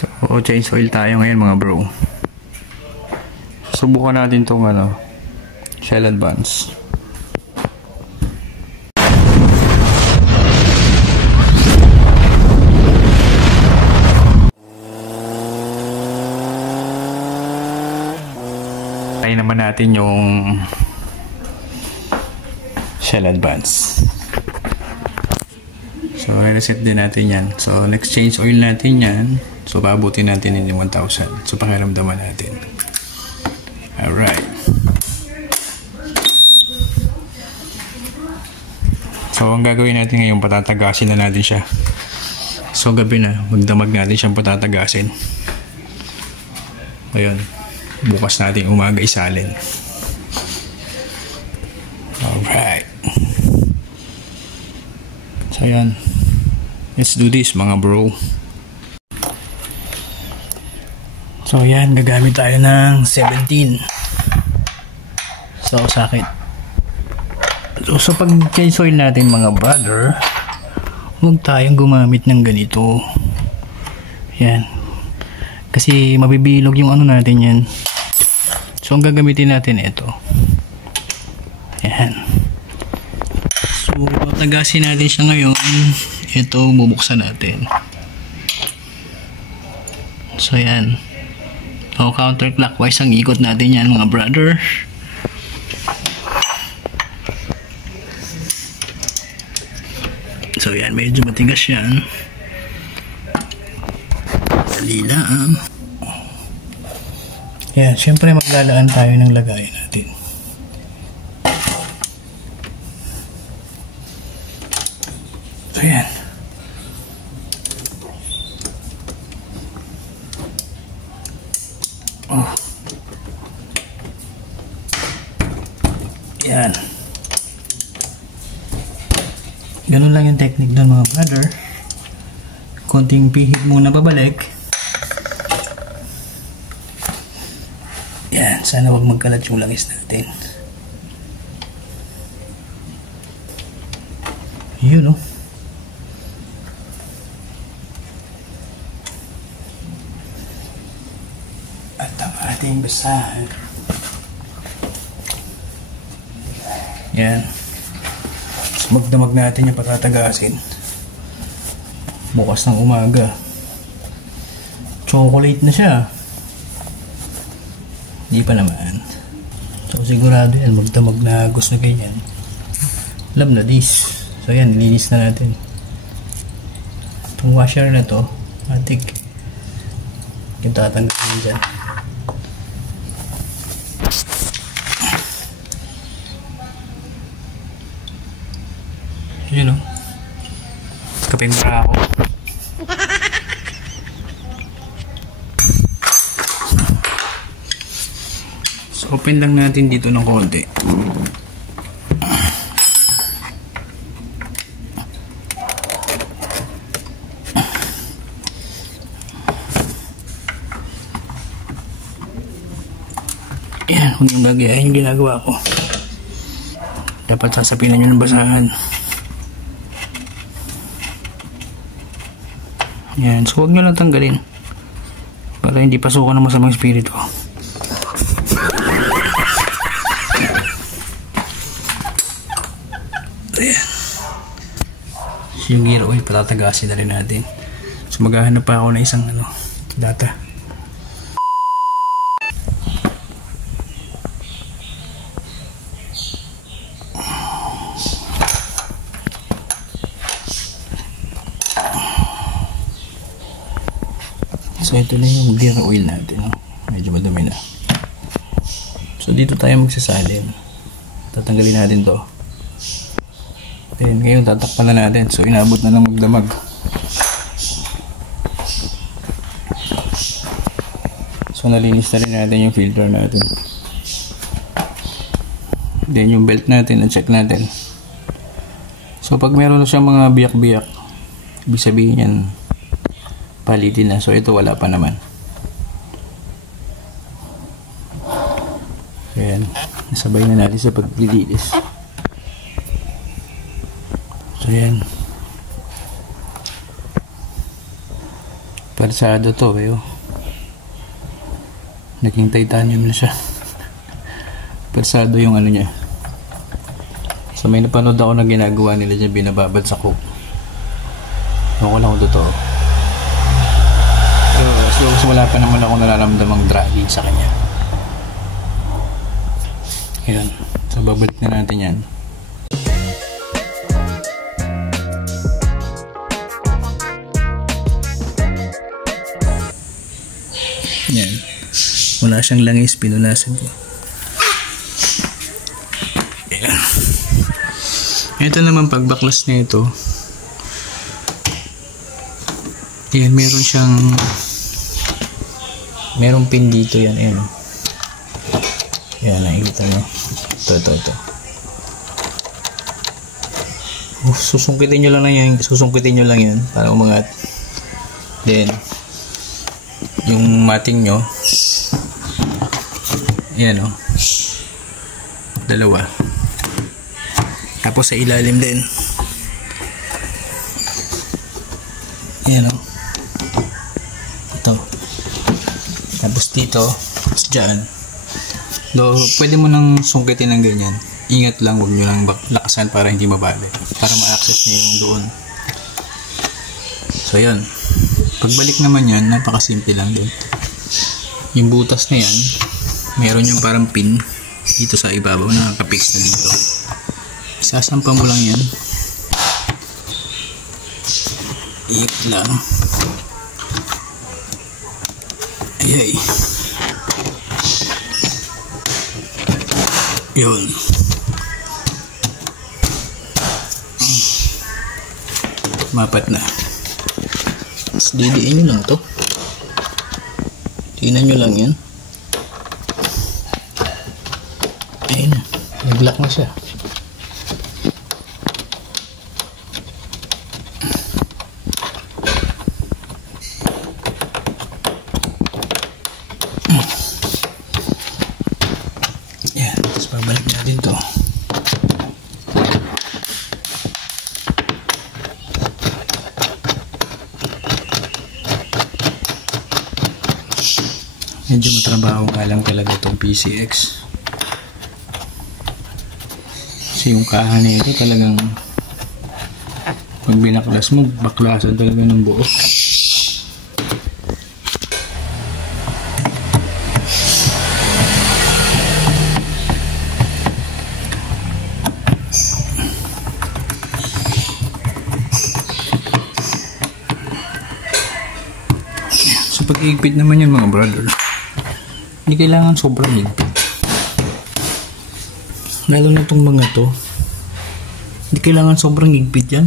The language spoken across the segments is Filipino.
So, change oil tayo ngayon mga bro. Subukan natin tong Shell Advance. Try naman natin yung Shell Advance. So, reset din natin yan. So, next change oil natin yan. So, pabutin natin yung 1,000. So, pakiramdaman natin. Alright. So, ang gagawin natin ngayon, patatagasin na natin siya. So, gabi na, magdamag natin siyang patatagasin. Ayun. Bukas natin umaga isalin. Alright. So, ayan. Let's do this mga bro. So yan, gagamit tayo ng 17. So sakit. So pag change oil natin mga brother, huwag tayong gumamit ng ganito. Yan. Kasi mabibilog yung natin yan. So ang gagamitin natin ito. Yan. So patagasin natin siya ngayon. Ito, bubuksan natin. So, yan. So, counterclockwise ang ikot natin yan, mga brother. So, yan. Medyo matigas yan. Dali lang. Yan. Siyempre, maglalaan tayo ng lagayan natin. So, yan. Oh. Yan. Ganun lang yung technique doon mga brother. Konting pihit muna babalik. Yan. Sana wag magkalat yung langis natin. Yun, no? At ang ating basahan. Yan. So, magdamag natin yung patatagasin. Bukas ng umaga. Chocolate na siya. Hindi pa naman. So, sigurado yan. Magdamag na gusto na ganyan. Love na this. So, yan. Nilinis na natin. Itong washer na to, matik. Yung tatanggalin dyan. Yun o. Kaping mara ako. So, open lang natin dito ng konti. Yan, kung yung gagayahin yung ginagawa ko. Dapat sasapinan nyo ng basahan. Yan, so huwag nyo lang tanggalin para hindi pasukan ng masamang espiritu. Ayan. Yung gear oil, patatagasin na rin natin. So maghahanap pa ako na isang data. So ito na yung gear oil natin. Medyo madumi na. So dito tayo magsasalin. Tatanggalin natin to. Then ngayon tatakpan na natin. So inabot na lang magdamag. So nalinis na rin natin yung filter natin. Then yung belt natin, na-check natin. So pag meron na siyang mga biyak-biyak, ibig sabihin yan palitin na. So ito wala pa naman. Ayan, nasabay na natin sa paglilinis. So ayan. Persado to eh, oh. Naging titanium na siya. Persado yung ano niya. So may napanood ako na ginagawa nila dyan, binababad sa coke. Ewan ko lang kung totoo. So wala pa naman ako nararamdamang dragging sa kanya. Ayan. So babalik na natin yan. Yan. Wala siyang langis, pinunasan ko. Ayan. Ito naman pagbaklas na ito. Ayan, meron siyang merong pin dito yan. Ayan. Ayan, nakikita nyo. Ito. Susungkitin nyo lang yan para umangat. Then yung mating nyo, ayan o, dalawa. Tapos sa ilalim din, ayan o, ito. Tapos dito, dyan, pwede mo nang sungkitin ng ganyan. Ingat lang, huwag nyo lang lakasan para hindi mabali, para ma-access nyo yung doon. So yun, pagbalik naman yan, napakasimple lang din. Yung butas na yan, meron yung parang pin dito sa ibabaw na nakapix na dito. Isasampa mo lang yan, iik lang. Ayay, yun. Mapat na. Tapos didiin nyo lang to. Tingnan nyo lang yan. Ayun na, nag-lock na siya. Yan, tapos babalik natin to. Medyo matrabaho nga lang talaga itong PCX. Kasi yung kahan nito talagang pag binaklas mo, baklasan talaga ng buo. So pag-iigpit naman yun mga brother, hindi kailangan sobrang higpit. Lalo na itong mga to, hindi kailangan sobrang higpit yan.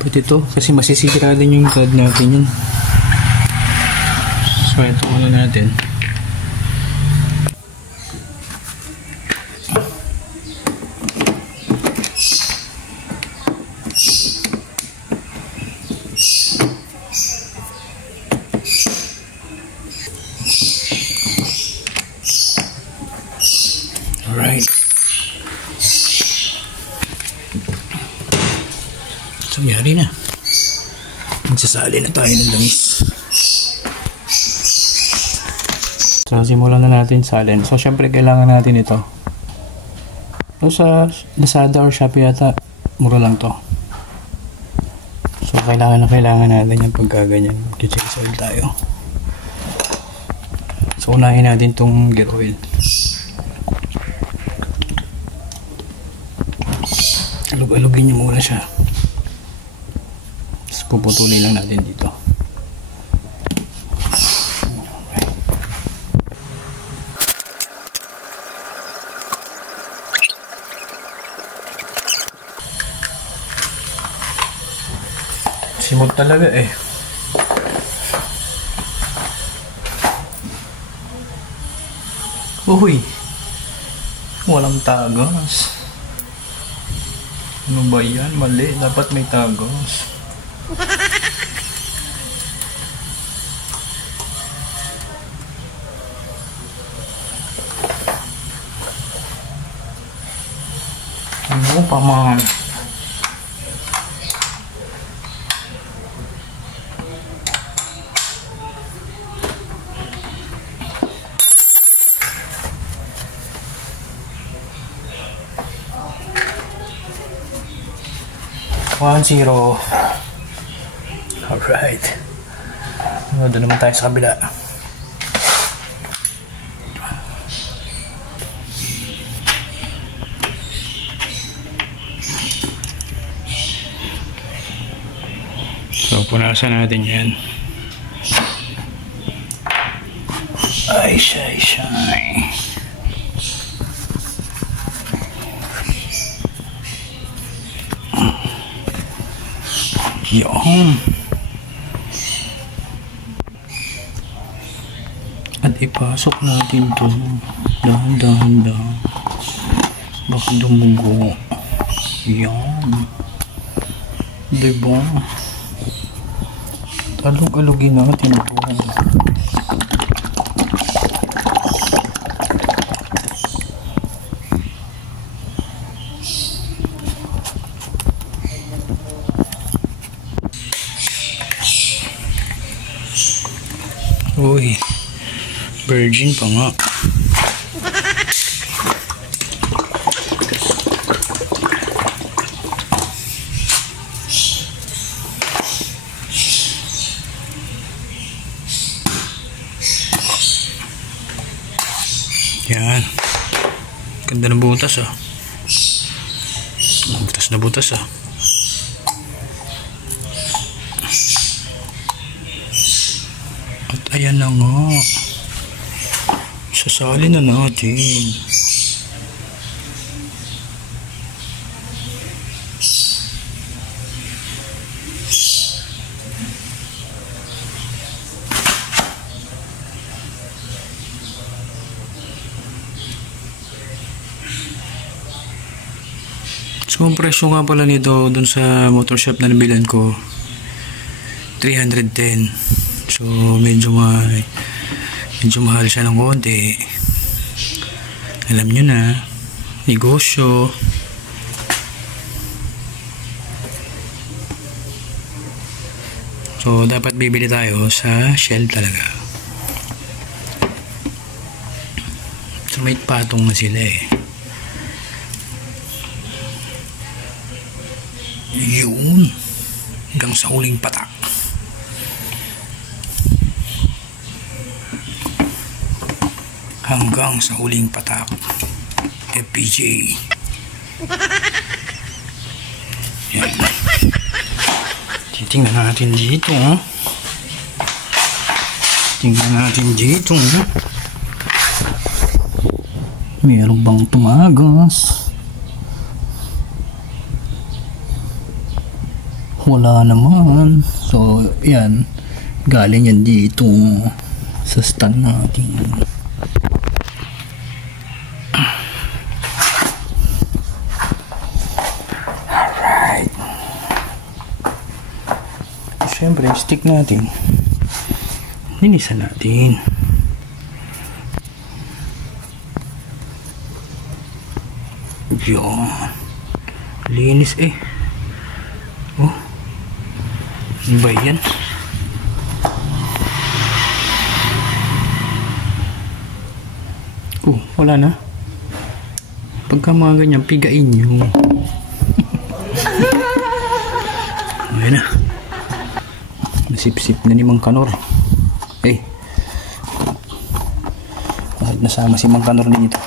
Pati ito, kasi masisira din yung card natin yun. So ito muna natin. Alright. So, yari na. Magsasali na tayo ng langis. So, simulan na natin salin. So, syempre, kailangan natin ito. So, sa Lazada or Shopee yata, mura lang to. So, kailangan natin yung pagkaganyan. Kitchen oil tayo. So, unahin natin tong gear oil. Alog-alogin nyo muna siya. Tapos puputulin lang natin dito. Simot talaga eh. Uy, walang tagas. Ano ba yan? Mali. Dapat may tagos. Ano pa man? 1-0. Alright. Doon naman tayo sa kabila. So, punasan natin yan. Ay, shy. Yan. At ipasok natin to. Dahan-dahan. Baka dumugo. Yan. Diba? Alog-alogin natin ito. Uy, virgin pa nga. Yan. Ganda ng butas ah. Butas na butas ah. At ayan na nga. Sasali na natin. So, ang presyo nga pala nito dun sa motor shop na nabilan ko, 310. So, medyo mahal siya ng konti. Alam nyo na, negosyo. So, dapat bibili tayo sa Shell talaga. So, may patong na sila eh. Yun. Hanggang sa huling patak. Hanggang sa huling patak. FPJ. Yan. Titingnan natin dito. Tingnan natin dito. Meron bang tumagas? Wala naman. So, yan. Galing yan dito sa stand natin. Alright. Siyempre, stick natin. Linisan natin. Yan. Linis eh. Oh. Ano ba yan? Oh, wala na. Pagka mga ganyan, pigain nyo. Ayan na. Nasip-sip na ni Mang Kanor. Eh. Bakit nasama si Mang Kanor dito?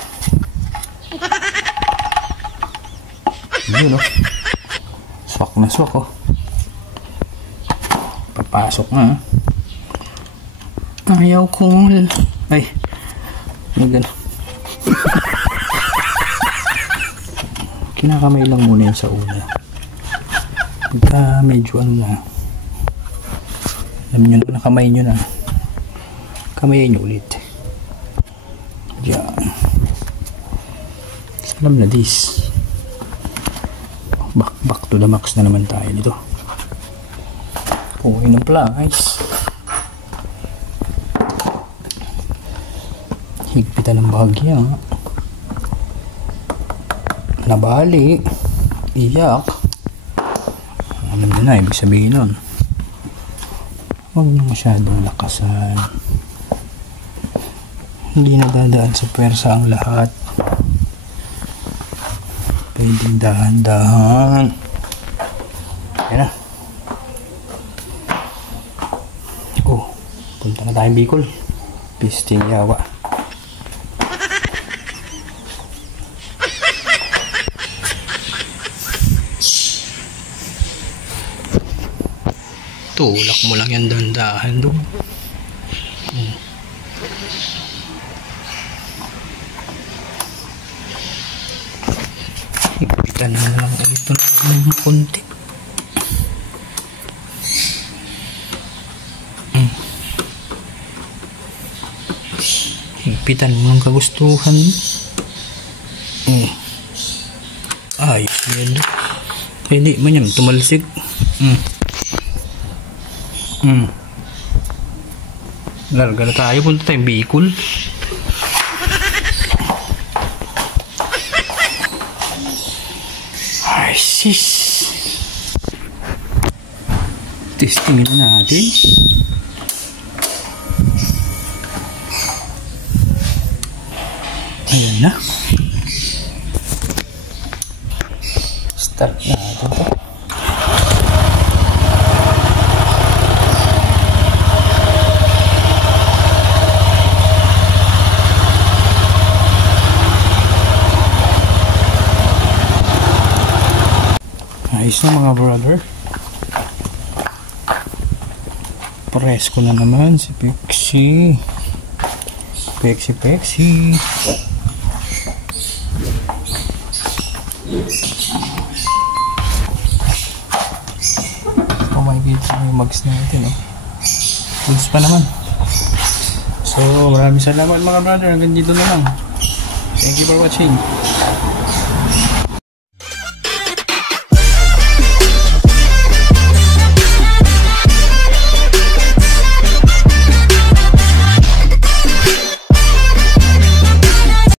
Ayun o. Swak na swak o. Papasok nga. Ayaw kong... Ay. Ano gano'n? Kinakamay lang muna yun sa una. Pagka medyo ano na. Alam nyo na, nakamay nyo na. Kamayin nyo ulit. Yan. Alam na this. Back to the max na naman tayo dito. Okay na pala guys. Higpitan ng bahagya. Nabali. Iyak. Alam nyo na, ibig sabihin nun. Huwag na masyadong lakasan. Hindi na dadaan sa pwersa ang lahat. Pwedeng dahan-dahan. Yan na. Oh, punta na tayong Bicol. Pisting yawa. Tulak mo lang yan dahan-dahan doon. Higpitan na lang ito ng konti. Higpitan mo ng kagustuhan. Ayos yan. Hindi man yan tumalsik. Larga na tayo, punta tayong Bicol. Ay sis, testingin na natin. Ayan na, start natin to. Ayos na mga brother. Pares ko na naman si Pexi. Pexi. Oh my god, yung mags natin goods pa naman. So maraming salamat mga brother. Hanggang dito na lang. Thank you for watching.